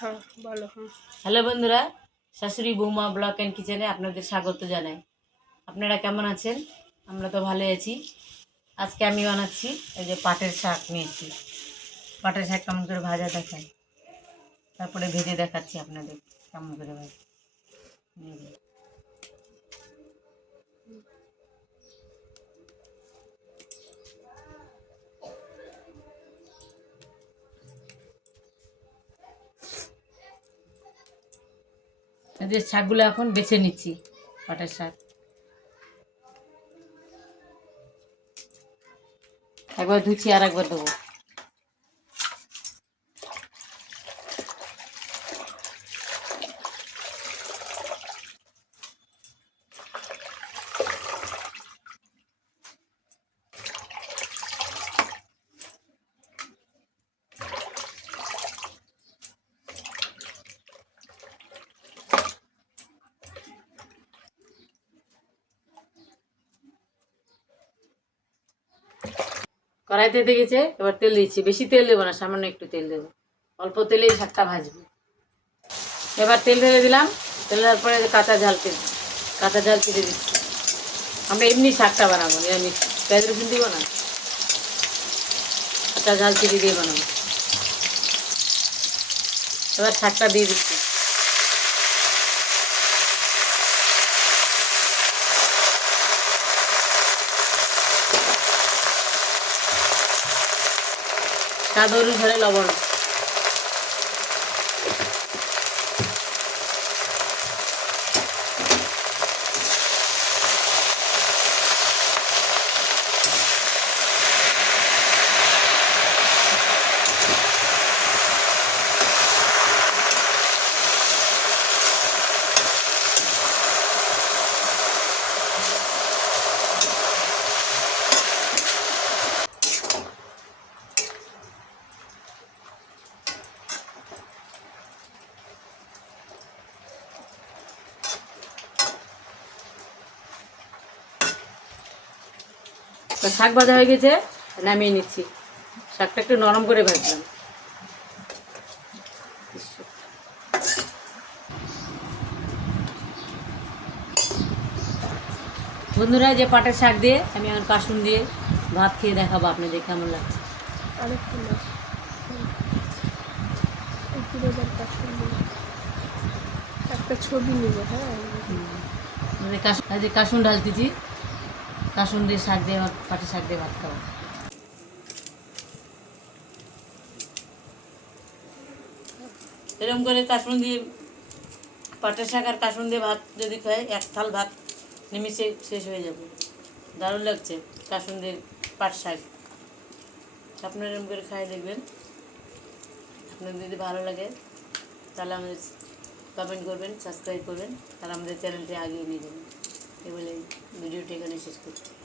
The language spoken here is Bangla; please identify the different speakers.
Speaker 1: হ্যাঁ হ্যাঁ।
Speaker 2: হ্যালো বন্ধুরা, শাশুড়ি বৌমা ব্লক অ্যান্ড কিচেনে আপনাদের স্বাগত জানাই। আপনারা কেমন আছেন? আমরা তো ভালো আছি। আজকে আমি বানাচ্ছি এই যে পাটের শাক নিয়েছি। পাটের শাক কেমন করে ভাজা দেখাই। তারপরে ভেজে দেখাচ্ছি আপনাদের কেমন করে ভাজা। যে। শাকগুলো এখন বেছে নিচ্ছি পাটের শাক একবার ধুচ্ছি আর একবার দেবো কড়াইতে দেখেছে এবার তেল দিচ্ছি। বেশি তেল দেবো না, সামান্য একটু তেল দেবো। অল্প তেলেই শাকটা ভাজবো। এবার তেল ঢেলে দিলাম। তেল দেওয়ার পরে কাঁচা ঝাল তেল কাঁচা ঝাল কেটে দিচ্ছি। আমরা এমনি শাকটা বানাবো, নিরামিষ। পেঁয়াজ রসুন দিব না? কাঁচা ঝাল চিড়ে দিয়ে বানাবো। এবার শাকটা দিয়ে দিচ্ছি। স্বাদ অনুসারে লবণ। শাক ভাজা হয়ে গেছে নামিয়ে নিচ্ছি। শাকটা একটু নরম করে ভাজলাম। বন্ধুরা যে পাটের শাক দিয়ে আমি আমার কাসুন দিয়ে ভাত খেয়ে দেখাবো আপনাদের কেমন লাগছে।
Speaker 1: একটু ছবি নিব হ্যাঁ?
Speaker 2: কাসুন আজ কাসুন ঢালতেছি। কাসুন দিয়ে শাক দিয়ে ভাত, পাটের শাক দিয়ে ভাত খাব। এরকম করে কাসুন দিয়ে পাটের শাক আর কাসুন দিয়ে ভাত যদি খাই, এক থাল ভাত নিমিশে শেষ হয়ে যাবে। দারুণ লাগছে কাসুন দিয়ে পাট শাক। আপনারা এরকম করে খাই দেখবেন। আপনাদের যদি ভালো লাগে, তাহলে আমাদের কমেন্ট করবেন সাবস্ক্রাইব করবেন তাহলে আমাদের চ্যানেলটি আগিয়ে নিয়ে যাবেন। এই বলে ভিডিওটি এখানে শেষ করছি